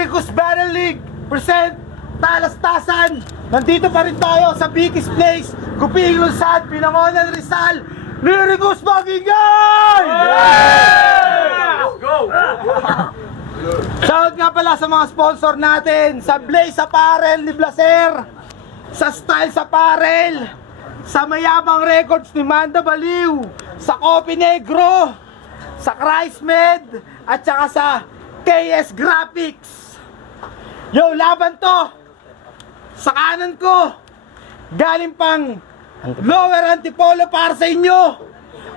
Lyricus Battle League present Talastasan. Nandito pa rin tayo sa Biggest Place, Kuping Luzon, Binangonan, Rizal. Lyricus Magingay! Let's go! Shout nga pala sa mga sponsor natin, sa Blaze Apparel ni Blaser, sa Styles Apparel, sa Mayabang Records ni Manda Baliw, sa Coffee Negro, sa Christmed, at saka sa KS Graphics. Yo, laban to! Sa kanan ko, galing pang Lower Antipolo para sa inyo.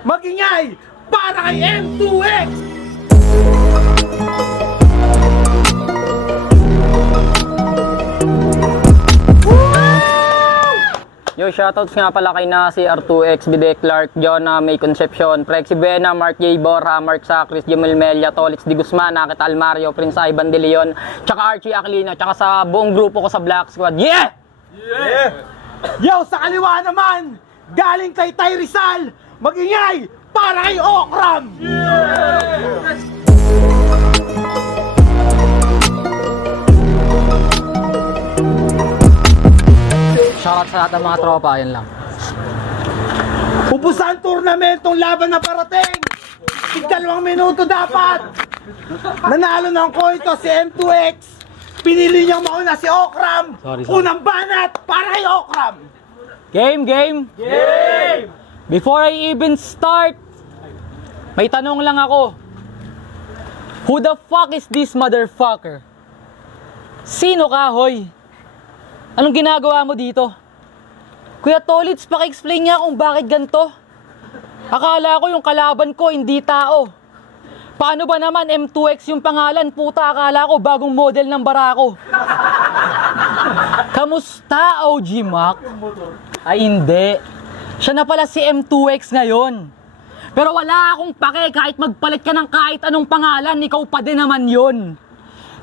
Magingay para kay M2X! Yo, shoutouts nga pala kay Nasi, R2X, Bide Clark, Jonah, May Concepcion, Prexy Buena, Mark J. Borja, Mark Sacris, Jamil Melia, Tolitz Di Guzman, Nakit Almario, Prince Ivan De Leon, tsaka Archie Aquilino, tsaka sa buong grupo ko sa Black Squad. Yeah! Yeah! Yo, sa kaliwa naman, galing kay Tay Rizal, magingay para kay Okram! Shoutout sa lahat ng mga tropa, yun lang. Ubusan tournamentong laban na parating. Tig-2 minuto dapat. Nanalo ng koito si M2X. Pinili niyang mauna si Okram. Sorry. Unang banat para kay Okram. Game! Game! Before I even start, may tanong lang ako. Who the fuck is this motherfucker? Sino ka, hoy? Anong ginagawa mo dito? Kuya Tolitz, paki-explain niya kung bakit ganito. Akala ko yung kalaban ko, hindi tao. Paano ba naman M2X yung pangalan? Puta, akala ko bagong model ng barako. Kamusta, OG Mac? Ay, hindi. Siya na pala si M2X ngayon. Pero wala akong pake kahit magpalit ka ng kahit anong pangalan, ikaw pa din naman yun.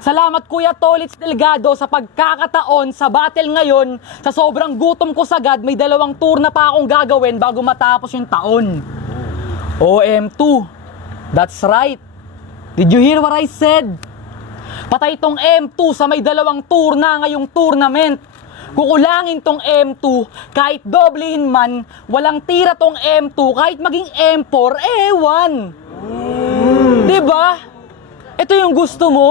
Salamat Kuya Tolitz Delgado sa pagkakataon sa battle ngayon. Sa sobrang gutom ko sagad, may 2 tour na pa akong gagawin bago matapos yung taon. OM2, that's right. Did you hear what I said? Patay tong M2 sa may 2 tour na ngayong tournament. Kukulangin tong M2, kahit doblehin man, walang tira tong M2, kahit maging M4, ewan. Diba? Ito yung gusto mo?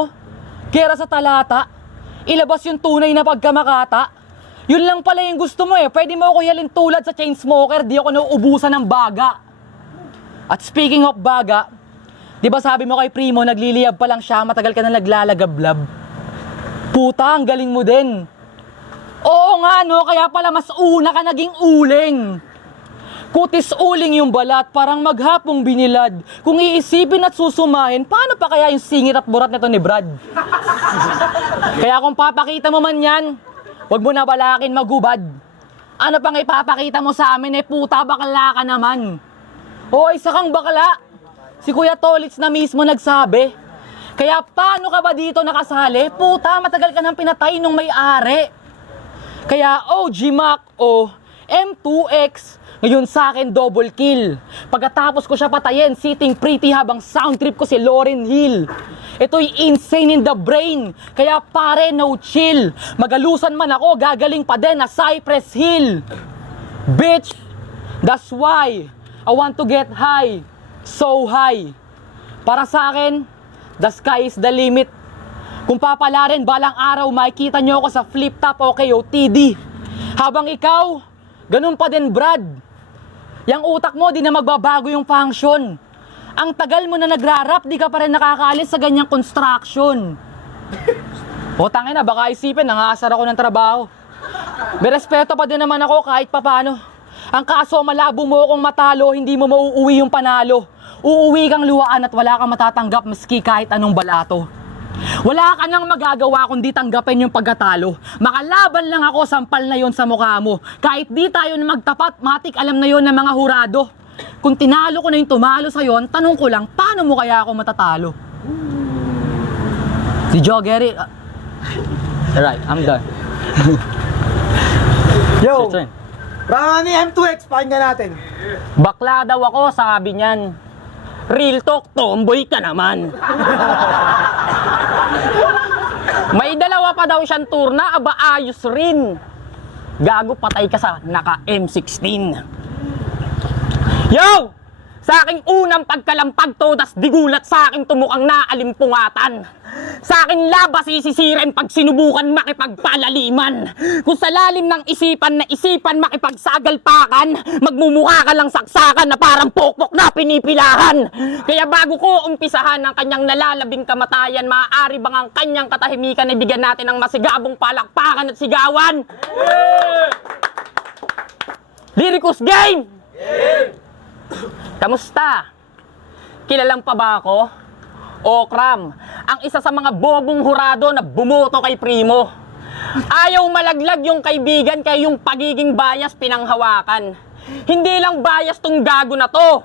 Kera sa talata, ilabas yung tunay na pagkamakata. Yun lang pala yung gusto mo eh. Pwede mo ako yalin tulad sa Chainsmoker, di ako nauubusan ng baga. At speaking of baga, di ba sabi mo kay Primo, nagliliyab pa lang siya, matagal ka na naglalagablab. Puta, ang galing mo din. Oo nga no, kaya pala mas una ka naging uling. Kutis uling yung balat, parang maghapong binilad. Kung iisipin at susumahin, paano pa kaya yung singit at burat nito ni Brad? Kaya kung papakita mo man yan, huwag mo na balakin magubad. Ano pang ipapakita mo sa amin, puta bakla ka naman. O isa kang bakla. Si Kuya Tolitz na mismo nagsabi. Kaya paano ka ba dito nakasali? Puta, matagal ka nang pinatay nung may-ari. Kaya OG Mac o M2X, ngayon sa akin double kill. Pagkatapos ko siya patayin, sitting pretty habang sound trip ko si Lauryn Hill. Ito'y insane in the brain, kaya pare no chill. Magalusan man ako, gagaling pa din na Cypress Hill. Bitch, that's why I want to get high, so high. Para sa akin, the sky is the limit. Kung papalarin, balang araw makikita nyo ako sa flip top o KOTD. Habang ikaw, ganun pa din Brad. Yang utak mo, di na magbabago yung function. Ang tagal mo na nagrarap, di ka pa rin nakakaalis sa ganyang construction. O tangin na, baka isipin, nangasar ako ng trabaho. May respeto pa din naman ako kahit papano. Ang kaso, malabo mo akong matalo, hindi mo mauuwi yung panalo. Uuwi kang luwaan at wala kang matatanggap maski kahit anong balato. Wala ka nang magagawa kundi tanggapin yung pagkatalo. Makalaban lang ako, sampal na yon sa mukha mo. Kahit di tayo na magtapat, matik alam na yon ng mga hurado. Kung tinalo ko na yung tumalo sa yon, tanong ko lang, paano mo kaya ako matatalo? Si Joe Gary... Alright, I'm done. Yo, Your turn. Rama ni M2X, pakinggan natin. Bakla daw ako, sabi niyan. Real talk, tomboy ka naman. pa daw siyang turna, aba ayos rin. Gago, patay ka sa naka M16. Yo! Sa aking unang pagkalampag todas digulat sa aking tumukang naalimpungatan. Sa aking labas isisiren pag sinubukan makipagpalaliman. Kung sa lalim ng isipan na isipan makipagsagalpakan, magmumukha ka lang saksakan na parang pokpok na pinipilahan. Kaya bago ko umpisahan ang kanyang nalalabing kamatayan, maaari bang ang kanyang katahimikan ay bigyan natin ng masigabong palakpakan at sigawan? Lyricus Game! Kamusta? Kilalang pa ba ako? Okram, ang isa sa mga bobong hurado na bumoto kay Primo. Ayaw malaglag yung kaibigan kaya yung pagiging bias pinanghawakan. Hindi lang bias tong gago na to.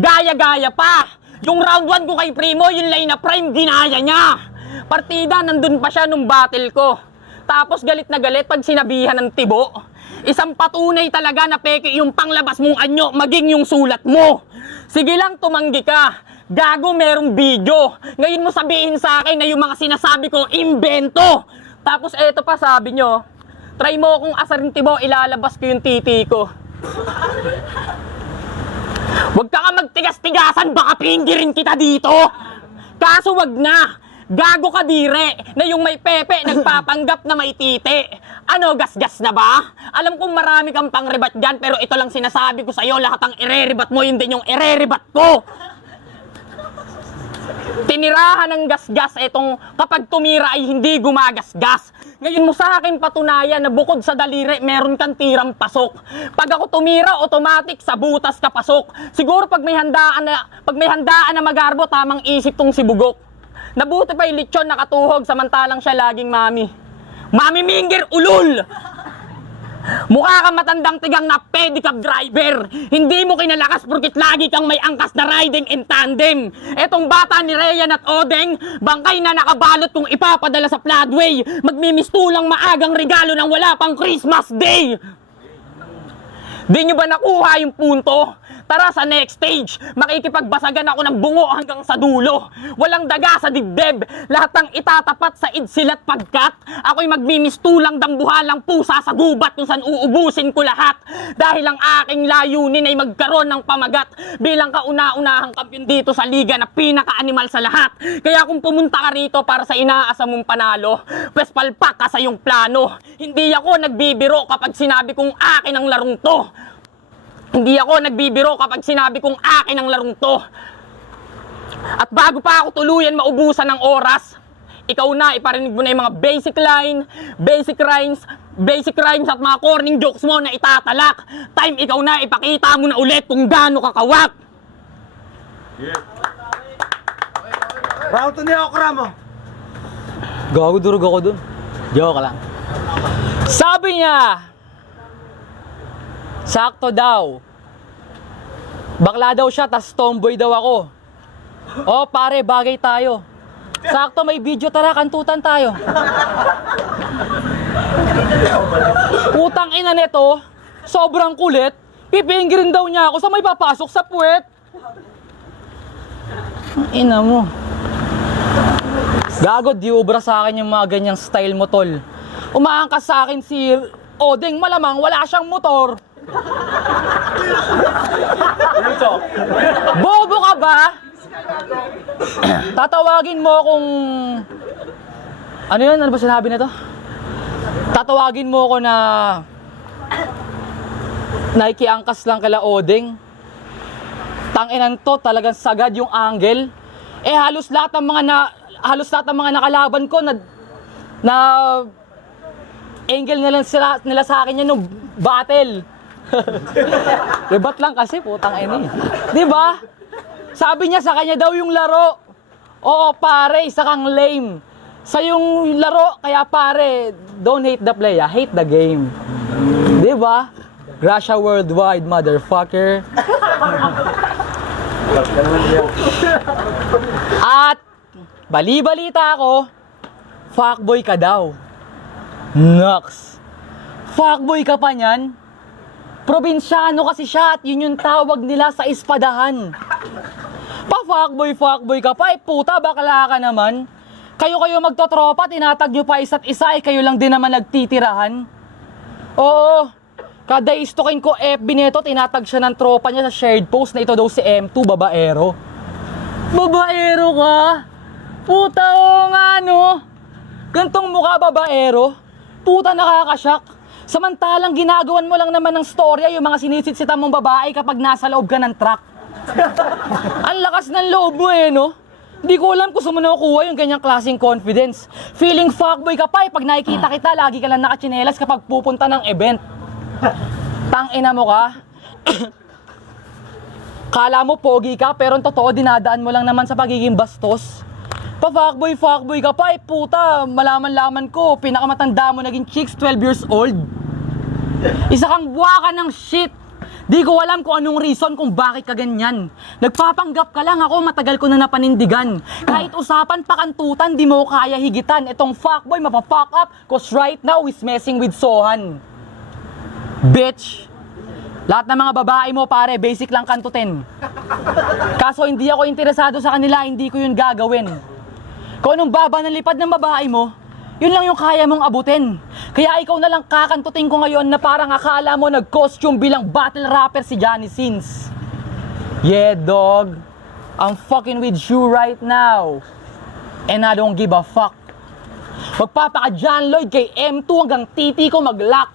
Gaya-gaya pa. Yung round 1 ko kay Primo, yung line na prime, ginaya niya. Partida, nandun pa siya nung battle ko. Tapos galit na galit pag sinabihan ng tibo. Isang patunay talaga na peke yung panglabas mong anyo, maging yung sulat mo. Sige lang, tumanggi ka. Gago, merong video. Ngayon mo sabihin sa akin na yung mga sinasabi ko, imbento. Tapos eto pa, sabi nyo, try mo kung asarin tibo, ilalabas ko yung titi ko. Huwag ka nga magtigas-tigasan, baka pinggirin kita dito. Kaso wag na. Gago ka dire, na yung may pepe, nagpapanggap na may titi. Ano, gas-gas na ba? Alam kong marami kang pangrebat dyan, pero ito lang sinasabi ko sa'yo, lahat ang ireribat mo, yun din yung ireribat ko. Tinirahan ng gas-gas etong kapag tumira ay hindi gumagasgas. Ngayon mo sa akin patunayan na bukod sa daliri, meron kang tirang pasok. Pag ako tumira, automatic sa butas ka pasok. Siguro pag may handaan na magarbo, tamang isip tong si Bugok. Nabuti pa yung lechon nakatuhog samantalang siya laging mami. Mami Minggir, ulul! Mukha kang matandang tigang na pedicab driver. Hindi mo kinalakas porkit lagi kang may angkas na riding in tandem. Etong bata ni Ryan at Odeng, bangkay na nakabalot kung ipapadala sa floodway. Magmimistulang maagang regalo ng wala pang Christmas Day. Di nyo ba nakuha yung punto? Tara sa next stage, makikipagbasagan ako ng bungo hanggang sa dulo. Walang daga sa dibdib, lahat ng itatapat sa idsilat pagkat ako'y magmimistulang dambuhalang pusa sa gubat kung saan uubusin ko lahat. Dahil ang aking layunin ay magkaroon ng pamagat bilang kauna-unahang kampiyon dito sa liga na pinaka-animal sa lahat. Kaya kung pumunta ka rito para sa inaasam mong panalo, pwes palpak ka sa iyong plano. Hindi ako nagbibiro kapag sinabi kong akin ang larong to. Hindi ako nagbibiro kapag sinabi kong akin ang larong to. At bago pa ako tuluyan maubusan ng oras, ikaw na iparinig mo na yung mga basic line, basic rhymes at mga corning jokes mo na itatalak. Time ikaw na, ipakita mo na ulit kung gaano kakawak. Round 2 ni Okram, oh. Gago, durog ako dun. Joke lang. Sabi niya, sakto daw. Bakla daw siya, tas tomboy daw ako. Oh, pare, bagay tayo. Sakto, may video, tara, kantutan tayo. Putang ina nito, sobrang kulit. Pipinggirin daw niya ako sa may papasok sa puwet. Ina mo. Gago, di ubra sa akin yung mga ganyang style mo, tol. Umaangkas sa akin si Odeng, malamang wala siyang motor. Bobo ka ba? Tatawagin mo kung... Ano yun? Ano ba sinabi na to? Tatawagin mo ko na... Naikiangkas lang kala Odeng. Tanginan to, talagang sagad yung angle. Eh halos lahat ng mga nakalaban ko na angle nila sa akin yan nung battle. Rebat lang kasi, putang ini. Di ba? Sabi niya sa kanya daw yung laro. Oo pare, isa kang lame. Sa yung laro, kaya pare, don't hate the play, hate the game. Di ba? Gracia worldwide, motherfucker. At bali-balita ako, fuckboy ka daw. Nox. Fuckboy ka pa niyan? Probinsyano kasi siya at yun yung tawag nila sa espadahan. Pa fuckboy ka pa, puta bakla ka naman. Kayo magtotropa, tinatag nyo pa isa't isa, kayo lang din naman nagtitirahan. Oo, kada istokin ko FB nito, tinatag siya ng tropa niya sa shared post na ito daw si M2, babaero. Babaero ka? Puta, oo nga no. Gantong mukha babaero. Puta, nakakasyak. Samantalang ginagawan mo lang naman ng storya yung mga sinisitsitan mong babae kapag nasa loob ka ng truck. Ang lakas ng loob mo no? Hindi ko alam kung saan mo nakukuha yung ganyang klaseng confidence. Feeling fuckboy ka pa pag nakikita kita, lagi ka lang nakatsinelas kapag pupunta ng event. Tangina mo ka. Kala mo pogi ka, pero ang totoo dinadaan mo lang naman sa pagiging bastos. Pa-fuckboy ka pa puta, malaman-laman ko, pinakamatanda mo naging chicks, 12 years old. Isa kang buwaka ng shit. Di ko alam kung anong reason kung bakit ka ganyan. Nagpapanggap ka lang ako, matagal ko na napanindigan. Kahit usapan pakantutan, di mo kaya higitan. Itong fuckboy mapa-fuck up, cause right now is messing with Sohan. Bitch. Lahat ng mga babae mo pare, basic lang kantutin. Kaso hindi ako interesado sa kanila, hindi ko yun gagawin. Kung anong baba ng lipad ng babae mo, yun lang yung kaya mong abutin. Kaya ikaw na lang kakantutin ko ngayon na parang akala mo nag-costume bilang battle rapper si Johnny Sins. Yeah, dog. I'm fucking with you right now. And I don't give a fuck. Magpapaka-John Lloyd kay M2 hanggang titi ko mag-lock.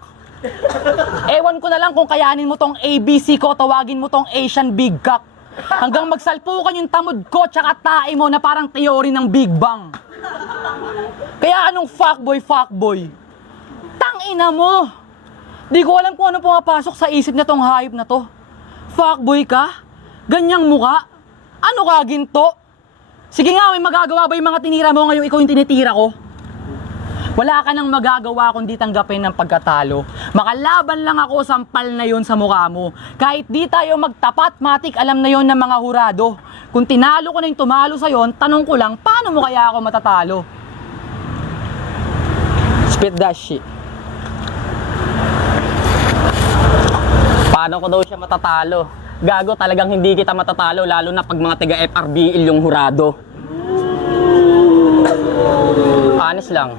Ewan ko na lang kung kayanin mo tong ABC ko, tawagin mo tong Asian Big Cock. Hanggang magsalpukan yung tamod ko tsaka tae mo na parang teori ng Big Bang. Kaya anong fuckboy? Tangina mo! Di ko alam kung ano pumapasok sa isip na tong hype na to. Fuckboy ka? Ganyang muka? Ano ka, ginto? Sige nga, may magagawa ba yung mga tinira mo ngayon ikaw yung tinitira ko? Wala ka nang magagawa kundi tanggapin ng pagkatalo. Makalaban lang ako, sampal na yon sa mukha mo. Kahit di tayo magtapat, matik alam na yon ng mga hurado. Kung tinalo ko na yung tumalo sa yon, tanong ko lang, paano mo kaya ako matatalo? Spit that shit. Paano ko daw siya matatalo? Gago, talagang hindi kita matatalo, lalo na pag mga taga FRBL yung hurado. Honest lang.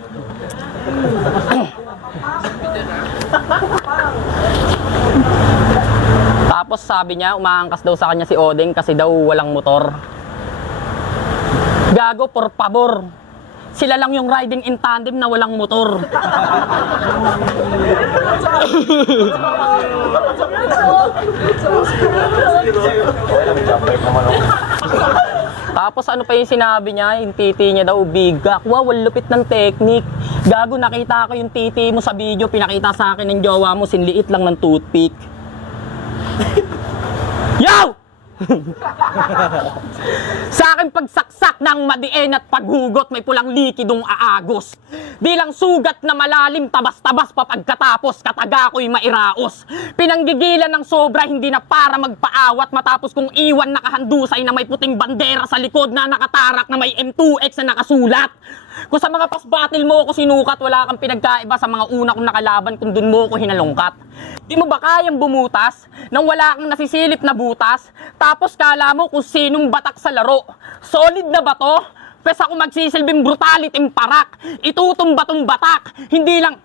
Tapos sabi niya, umaangkas daw sa kanya si Odeng kasi daw walang motor. Gago, por favor. Sila lang yung riding in tandem na walang motor. Tapos ano pa yung sinabi niya, yung titi niya daw bigak. Wow, lupit ng technique. Gago, nakita ko yung titi mo sa video, pinakita sa akin ng jowa mo, sinliit lang ng toothpick. Yo! Sa akin pagsaksak ng madiin at paghugot, may pulang likidong aagos. Di lang sugat na malalim, tabas-tabas pa pagkatapos, kataga ko'y mairaos. Pinanggigilan ng sobra, hindi na para magpaawat, matapos kong iwan nakahandusay na may puting bandera sa likod na nakatarak na may M2X na nakasulat. Kung sa mga past battle mo ko sinukat, wala kang pinagkaiba sa mga una kong nakalaban kung dun mo ko hinalungkat. Di mo ba kayang bumutas nang wala kang nasisilip na butas? Tapos kala mo kung sinong batak sa laro. Solid na ba to? Pwes ako magsisilbing brutality parak. Itutumba-tong batak. Hindi lang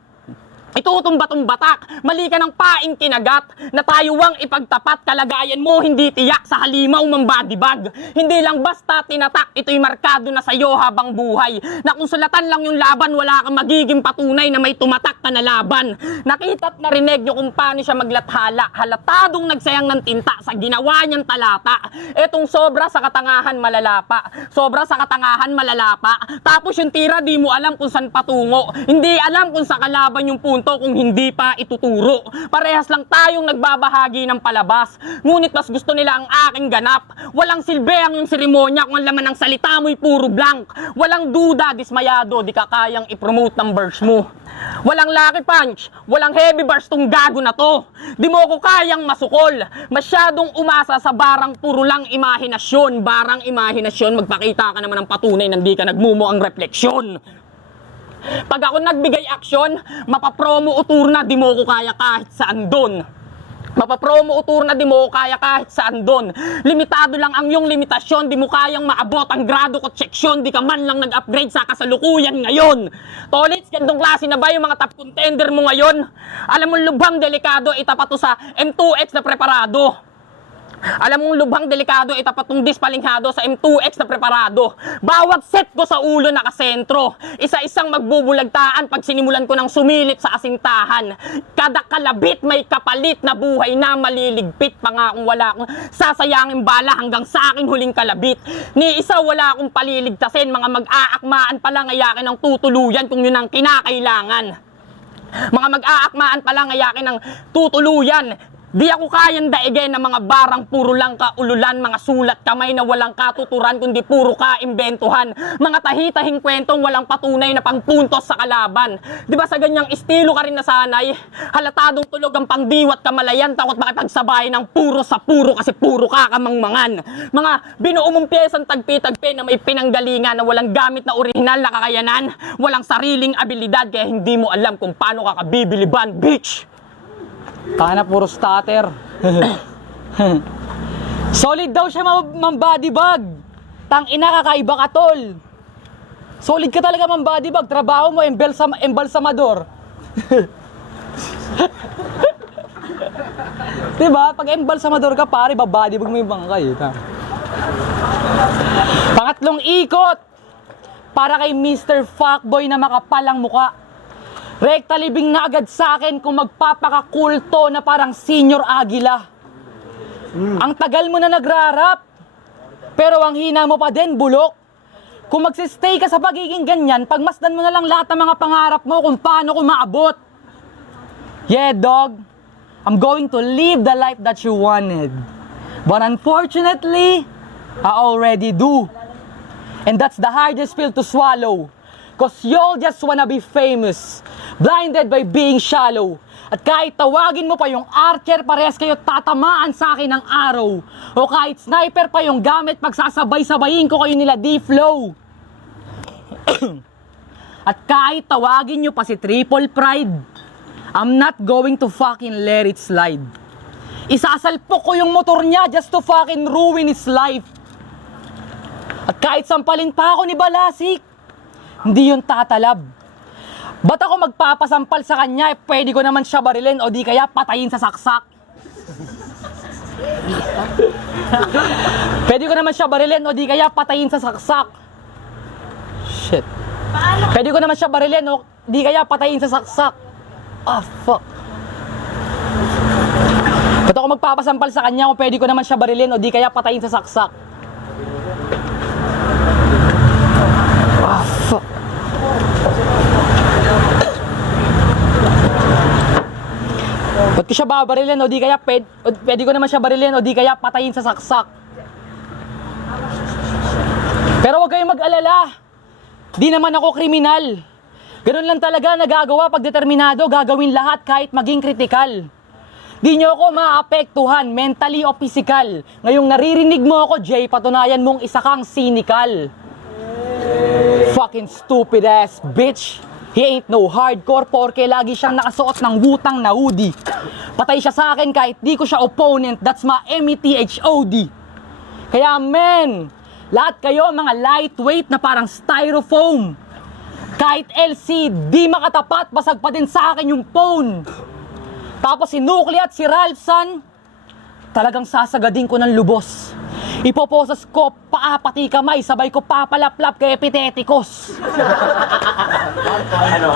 itutumba-tong batak. Mali ka ng paing kinagat na tayuwang ipagtapat. Kalagayan mo hindi tiyak sa halimaw mambadibag. Hindi lang basta tinatak, ito'y markado na sa'yo habang buhay. Na kung sulatan lang yung laban, wala kang magiging patunay na may tumatak ka na laban. Nakita't narinig nyo kung paano siya maglathala. Halatadong nagsayang ng tinta sa ginawa niyang talata. Etong sobra sa katangahan malalapa. Sobra sa katangahan malalapa. Tapos yung tira di mo alam kung saan patungo. Hindi alam kung sa kalaban yung punto kung hindi pa ituturo. Parehas lang tayong nagbabahagi ng palabas. Ngunit mas gusto nila ang aking ganap. Walang silbehang yung seremonya kung ang laman ng salita mo'y puro blank. Walang duda, dismayado, di ka kayang ipromote ng verse mo. Walang lucky punch, walang heavy bars tong gago na to. Di mo ko kayang masukol. Masyadong umasa sa barang puro lang imahinasyon. Barang imahinasyon, magpakita ka naman ng patunay na hindi ka nagmumo ang refleksyon. Pag ako nagbigay aksyon, mapapromo o tour na, di mo ko kaya kahit saan doon. Mapapromo utur na di mo kaya kahit saan doon. Limitado lang ang iyong limitasyon, di mo kayang maabot ang grado ko seksyon, di ka man lang nag-upgrade sa kasalukuyan ngayon. Tolits, gandong klase na ba yung mga top contender mo ngayon? Alam mo lubhang delikado, itapat to sa M2X na preparado. Alam mong lubhang delikado, itapat tong dispalinghado sa M2X na preparado. Bawat set ko sa ulo nakasentro. Isa-isang magbubulagtaan pag sinimulan ko ng sumilip sa asintahan. Kada kalabit may kapalit na buhay na maliligpit pa nga kung wala akong sasayangin bala hanggang sa akin huling kalabit. Ni isa wala akong paliligtasin, mga mag-aakmaan pala ngayakin ng tutuluyan kung yun ang kinakailangan. Mga mag-aakmaan pala ngayakin ng tutuluyan. Di ako kayang daigay ng mga barang puro lang kaululan, mga sulat kamay na walang katuturan kundi puro kaimbentuhan. Mga tahitahing kwentong walang patunay na pangpuntos sa kalaban. Di ba sa ganyang estilo ka rin nasanay? Halatadong tulog ang pangdiwat kamalayan, takot makipagsabay ng puro sa puro kasi puro kakamangmangan. Mga binuo mong piyesang tagpi-tagpi na may pinanggalingan na walang gamit na orihinal na kakayanan, walang sariling abilidad kaya hindi mo alam kung paano kakabibiliban, bitch! Kana puro starter. Solid daw siya body bag. Tang ina kakaiba ka tol. Solid ka talaga body bag. Trabaho mo embalsamador. Diba? Pag embalsamador ka pare, body bag mo yung bangkay. Pangatlong ikot. Para kay Mr. Fuckboy na makapalang muka. Rekta libing na agad sa akin kung magpapakakulto na parang Senior Aguila. Ang tagal mo na nagrarap, pero ang hina mo pa din, bulok. Kung magsistay ka sa pagiging ganyan, pagmasdan mo na lang lahat ng mga pangarap mo kung paano ko maabot. Yeah, dog. I'm going to live the life that you wanted. But unfortunately, I already do. And that's the hardest pill to swallow. Cause y'all just wanna be famous. Blinded by being shallow. At kahit tawagin mo pa yung archer, parehas kayo tatamaan sa akin ng araw. O kahit sniper pa yung gamit, pagsasabay-sabayin ko kayo nila D-Flow. At kahit tawagin nyo pa si Triple Pride, I'm not going to fucking let it slide. Isasalpok ko yung motor niya just to fucking ruin his life. At kahit sampalin pa ako ni Balasik, hindi yun tatalab. Ba't ako magpapasampal sa kanya? Pwede ko naman siya barilin o di kaya patayin sa saksak. Pwede ko naman siya barilin o di kaya patayin sa saksak. Shit. Pwede ko naman siya barilin o di kaya patayin sa saksak. Ah, fuck. Ba't ako magpapasampal sa kanya kung pwede ko naman siya barilin o di kaya patayin sa saksak? Ah, fuck. Ba't ko siya babarilin o di kaya pwede ko naman siya barilin o di kaya patayin sa saksak? Pero huwag kayong mag-alala. Di naman ako kriminal. Ganun lang talaga nagagawa pag determinado, gagawin lahat kahit maging kritikal. Di nyo ako maapektuhan, mentally o physical. Ngayong naririnig mo ako, Jay, patunayan mong isa kang cynical. Fucking stupid ass bitch. He ain't no hardcore porke lagi siyang nakasuot ng Wu-Tang na hoodie. Patay siya sa akin kahit di ko siya opponent. That's my METHOD. Kaya men, lahat kayo mga lightweight na parang styrofoam. Kahit LC, di makatapat, basag pa din sa akin yung phone. Tapos si Nuclei at si Ralphson, talagang sasagadin ko ng lubos. Ipoposas ko, paa pati kamay, sabay ko papalaplap kay Epitetikos.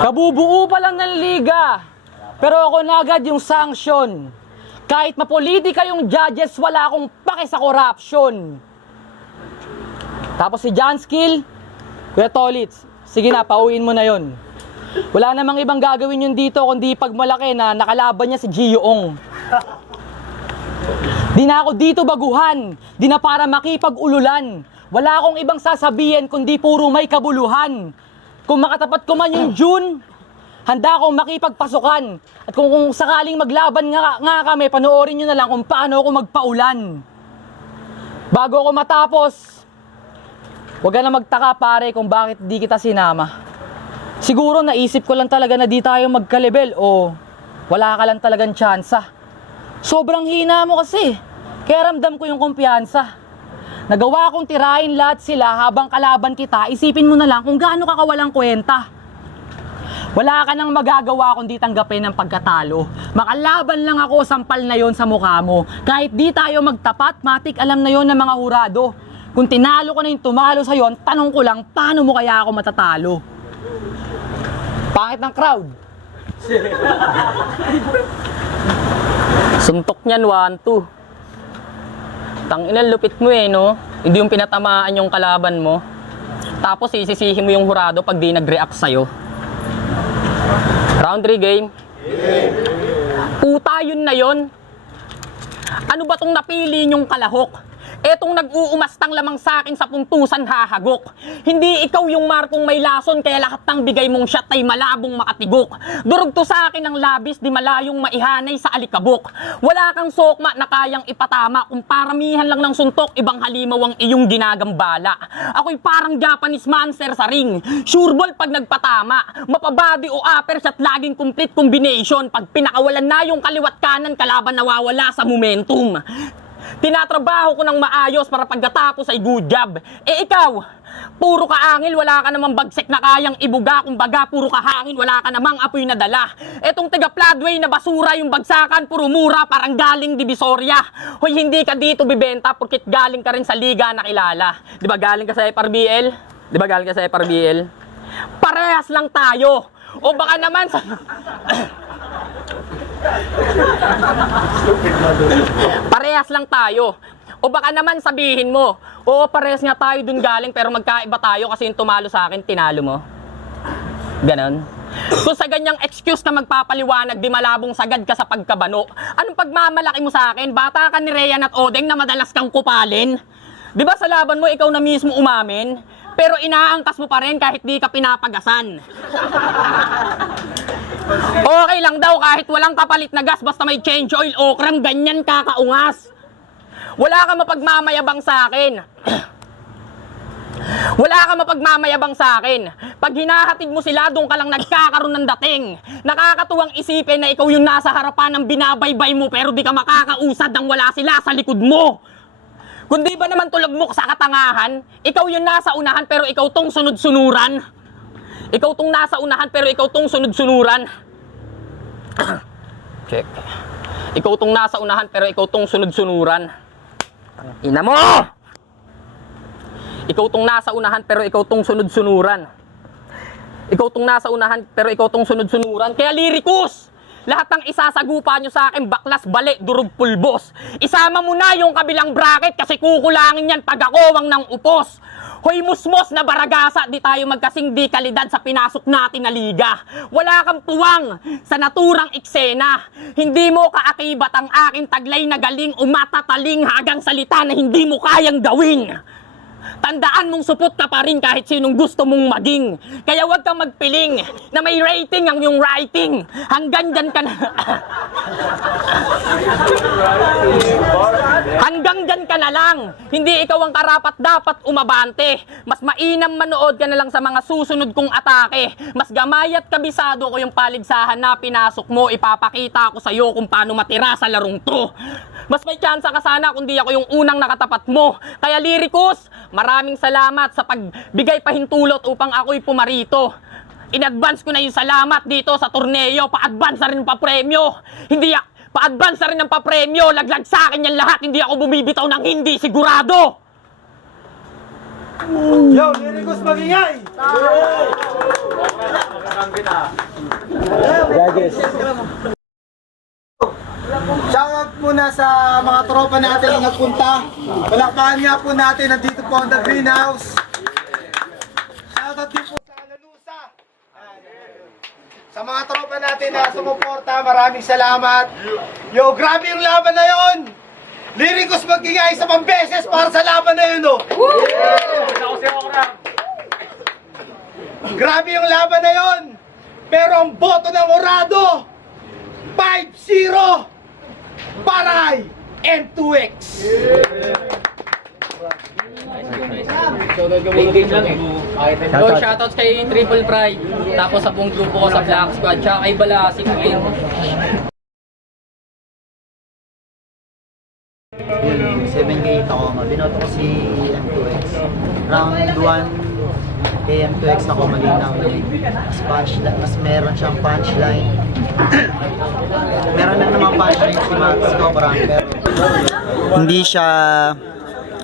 Kabubuo pa lang ng liga, pero ako na agad yung sanction. Kahit mapolitika yung judges, wala akong pake sa corruption. Tapos si John Skill, Kuya Tolits, sige na, pauwiin mo na yon. Wala namang ibang gagawin yun dito kundi pagmalaki na nakalaban niya si Gio Ong. Di na ako dito baguhan, di na para makipag-ululan. Wala akong ibang sasabihin kundi puro may kabuluhan. Kung makatapat ko man yung June, handa akong makipagpasukan. At kung sakaling maglaban nga kami, panoorin nyo na lang kung paano ako magpaulan. Bago ako matapos, huwag ka na magtaka pare kung bakit di kita sinama. Siguro naisip ko lang talaga na di tayo magkalibel o wala ka lang talagang tsansa. Sobrang hina mo kasi. Kaya ramdam ko yung kumpiyansa. Nagawa kong tirahin lahat sila habang kalaban kita, isipin mo na lang kung gaano ka kawalang kwenta. Wala ka nang magagawa kundi tanggapin ang pagkatalo. Makalaban lang ako, sampal na yon sa mukha mo. Kahit di tayo magtapat, matik alam na yon ng mga hurado. Kung tinalo ko na yung tumalo sa yon, tanong ko lang, paano mo kaya ako matatalo? Pangit ng crowd. Suntok niyan, 1-2. Tanginang lupit mo eh, no? Hindi yung pinatamaan yung kalaban mo. Tapos isisihin mo yung hurado pag di nag-react sa'yo. Round 3 game. Puta, yun na yun. Ano ba tong napili nyong kalahok? Etong nag-uumastang lamang sa akin sa puntusan hahagok. Hindi ikaw yung markong may lason kaya lahat ng bigay mong shot ay malabong makatigok. Durog to sa akin ng labis di malayong maihanay sa alikabok. Wala kang sokma na kayang ipatama kung paramihan lang ng suntok ibang halimaw ang iyong ginagambala. Ako'y parang Japanese monster sa ring. Sure ball pag nagpatama. Mapabody o upper shot laging complete combination. Pag pinakawalan na yung kaliwat kanan kalaban nawawala sa momentum. Tinatrabaho ko ng maayos para pagkatapos ay good job. Eh ikaw, puro ka angil, wala ka namang bagsik na kayang ibuga. Kumbaga, puro ka hangin, wala ka namang apoy na dala. Etong taga Floodway na basura yung bagsakan, puro mura, parang galing Divisoria. Hoy, hindi ka dito bibenta porkit galing ka rin sa liga na kilala. Di ba galing ka sa FRBL? Di ba galing ka sa FRBL? Parehas lang tayo. O baka naman sa... Parehas lang tayo. O baka naman sabihin mo, oo, parehas nga tayo dun galing pero magkaiba tayo kasi yung tumalo sa akin, tinalo mo. Ganon. Kung sa ganyang excuse ka magpapaliwanag, di malabong sagad ka sa pagkabano. Anong pagmamalaki mo sa akin? Bata ka ni Rhean at Odeng na madalas kang kupalin. Di ba sa laban mo ikaw na mismo umamin? Pero inaangkas mo pa rin kahit di ka pinapagasan. Okay lang daw kahit walang kapalit na gas basta may change oil o kram, ganyan kakaungas. Wala ka mapagmamayabang sa akin. Wala ka mapagmamayabang sa akin. Pag hinahatid mo sila, doon ka lang nagkakaroon ng dating. Nakakatuwang isipin na ikaw yung nasa harapan ng binabaybay mo pero di ka makakausad nang wala sila sa likod mo. Kundi ba naman tulog mo sa katangahan? Ikaw yung nasa unahan pero ikaw tong sunod-sunuran. Ikaw tong nasa unahan pero ikaw tong sunod-sunuran. Check. Ikaw tong nasa unahan pero ikaw tong sunod-sunuran. Ina mo! Ikaw tong nasa unahan pero ikaw tong sunod-sunuran. Ikaw tong nasa unahan pero ikaw tong sunod-sunuran. Kaya lirikus! Lahat ng isasagupa nyo sa akin, baklas, bali, durog, pulbos. Isama mo na yung kabilang bracket kasi kukulangin yan pag ako ng upos. Hoy musmos na baragasa, di tayo magkasing di kalidad sa pinasok natin na liga. Wala kang puwang sa naturang eksena. Hindi mo kaakibat ang aking taglay na galing o matataling hagang salita na hindi mo kayang gawin. Tandaan mong supot ka pa rin kahit sinong gusto mong maging. Kaya huwag kang magpiling na may rating ang iyong writing. Hanggang dyan ka na... Hanggang dyan ka na lang. Hindi ikaw ang karapat dapat umabante. Mas mainam manood ka na lang sa mga susunod kong atake. Mas gamay at kabisado ko yung paligsahan na pinasok mo. Ipapakita ko sa'yo kung paano matira sa larong to. Mas may tsansa ka sana kung di ako yung unang nakatapat mo. Kaya lirikus, maraming salamat sa pagbigay pahintulot upang ako'y pumarito. In-advance ko na yung salamat dito sa torneo. Pa-advance na rin pa-premyo. Hindi pa-advance na rin ng pa-premyo. Laglag sa akin yan lahat. Hindi ako bumibitaw ng hindi sigurado. Yo, lirikus magingay! Shoutout muna sa mga tropa natin na nagpunta. Palakpakan nga po natin, nandito po ang The Greenhouse. Shoutout din po sa Lalusa. Sa mga tropa natin na sumuporta, maraming salamat. Yo, grabe yung laban na yon. Lirikus magingay sa pambeses para sa laban na yun, oh. Grabe yung laban na yon. Pero ang boto ng Orado, 5-0 para M2X. Shoutouts kay Triple Pride. Tapos sa buong grupo ko sa Black Squad. Tsaka kay Bala, si Queen. 7K Tacoma. Binoto ko si M2X. Round 1 kay M2X ako malinaw. Mas meron siyang punchline. Meron na namang punchline si Max Cobran, pero hindi siya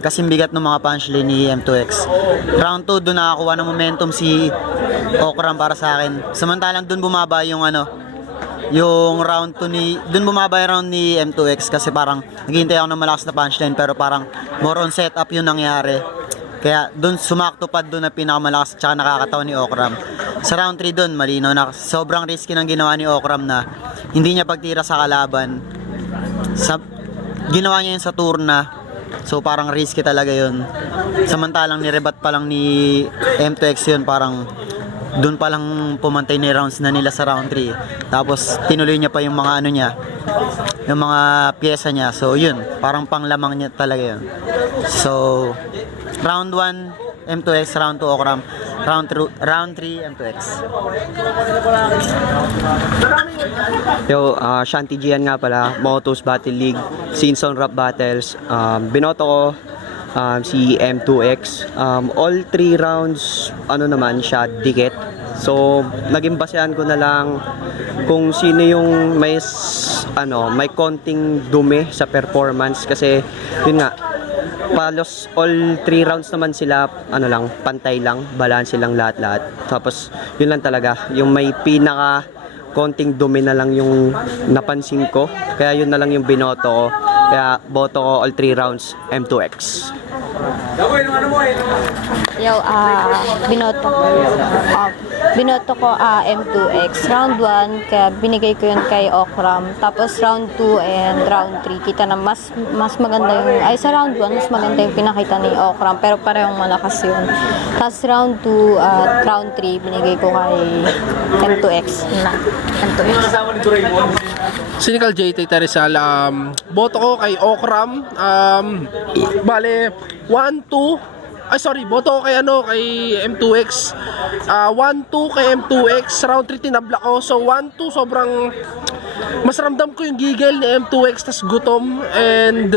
kasing bigat ng mga punchline ni M2X. Round 2, doon nakakuha ng momentum si Okram para sa akin. Samantalang doon bumaba yung yung round 2 doon bumaba yung round ni M2X kasi parang naghihintay ako ng malakas na punchline pero parang more on setup yung nangyari. Kaya doon sumakto pa doon na pinakamalakas at nakakatawa ni Okram. Sa round 3 doon, malinaw na sobrang risky ng ginawa ni Okram na hindi niya pagtira sa kalaban. Ginawa niya yun sa turna. So parang risky talaga yun. Samantalang nirebat pa lang ni M2X yun, parang doon pa lang pumantay ni rounds na nila sa round 3. Tapos tinuloy niya pa yung mga niya, yung mga pyesa niya. So yun, parang panglamang niya talaga yun. So round 1 M2X, round 2 Okram, round 3 M2X. Yo, Shanti Gian nga pala, Motos Battle League, Sinson Rap Battles. Binoto ko si M2X. All 3 rounds, naman siya, dikit. So, naging basehan ko na lang kung sino yung may konting dumi sa performance. Kasi, yun nga, palos all 3 rounds naman sila, pantay lang, balance silang lahat-lahat. Tapos, yun lang talaga, yung may pinaka konting dumi na lang yung napansin ko. Kaya yun na lang yung binoto ko. Kaya boto ko all 3 rounds M2X. Yo, binoto ko M2X. Round 1, kaya binigay ko yun kay Okram. Tapos round 2 and round 3, kita na mas maganda yung, sa round 1, mas maganda yung pinakita ni Okram. Pero parehong malakas yun. Tapos round 2 at round 3, binigay ko kay M2X. M2X. Cynical JT Tarizal, boto ko kay Okram. Bale, 1-2. Boto ko kay kay M2X. 1-2 kay M2X, round 3 tinabla ko. So 1-2, sobrang mas ramdam ko yung gigil ni M2X tas gutom, and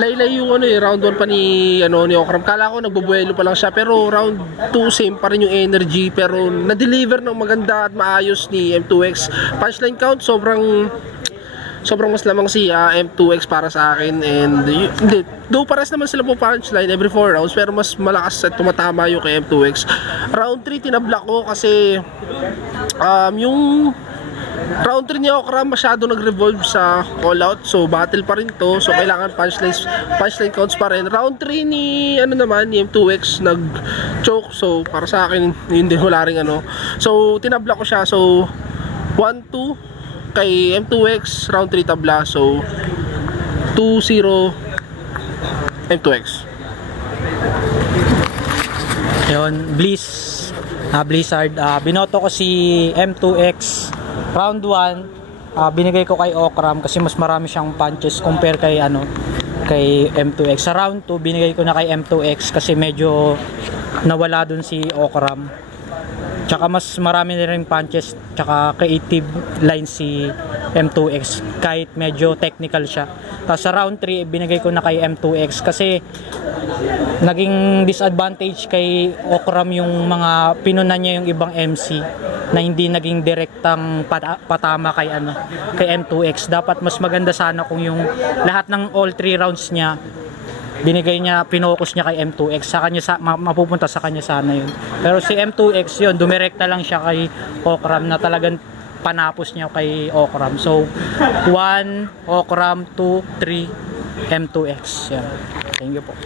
laylay yung round 1 pa ni Okram. Kala ko nagbubuelo pa lang siya, pero round 2 same pa rin yung energy, pero na-deliver ng maganda at maayos ni M2X. Punchline count sobrang mas lamang si M2X para sa akin, and hindi, though pares naman sila po punchline every 4 rounds, pero mas malakas at tumatama yung kay M2X. Round 3 tinabla ko kasi yung round 3 niya Okram masyado nag-revolve sa all out, so battle pa rin to, so kailangan punchline counts pa rin. Round 3 ni ni M2X nag-choke, so para sa akin yun din, wala ring so tinabla ko siya. So 1-2 kay M2X, round 3 tabla, so 2-0 M2X. Yun, Blizzard, binoto ko si M2X. Round 1, binigay ko kay Okram kasi mas marami siyang punches compare kay kay M2X. Sa round 2, binigay ko na kay M2X kasi medyo nawala dun si Okram. Tsaka mas marami na rin punches tsaka creative lines si M2X kahit medyo technical siya. Tapos sa round 3 binigay ko na kay M2X kasi naging disadvantage kay Okram yung mga pinunan niya yung ibang MC na hindi naging direktang patama kay kay M2X. Dapat mas maganda sana kung yung lahat ng all 3 rounds niya binigay niya, pinokus niya kay M2X, sa kanya mapupunta sa kanya sana yun. Pero si M2X yun, dumirekta lang siya kay Okram na talagang panapos niya kay Okram. So 1 Okram, 2, 3 M2X. Yan. Thank you po.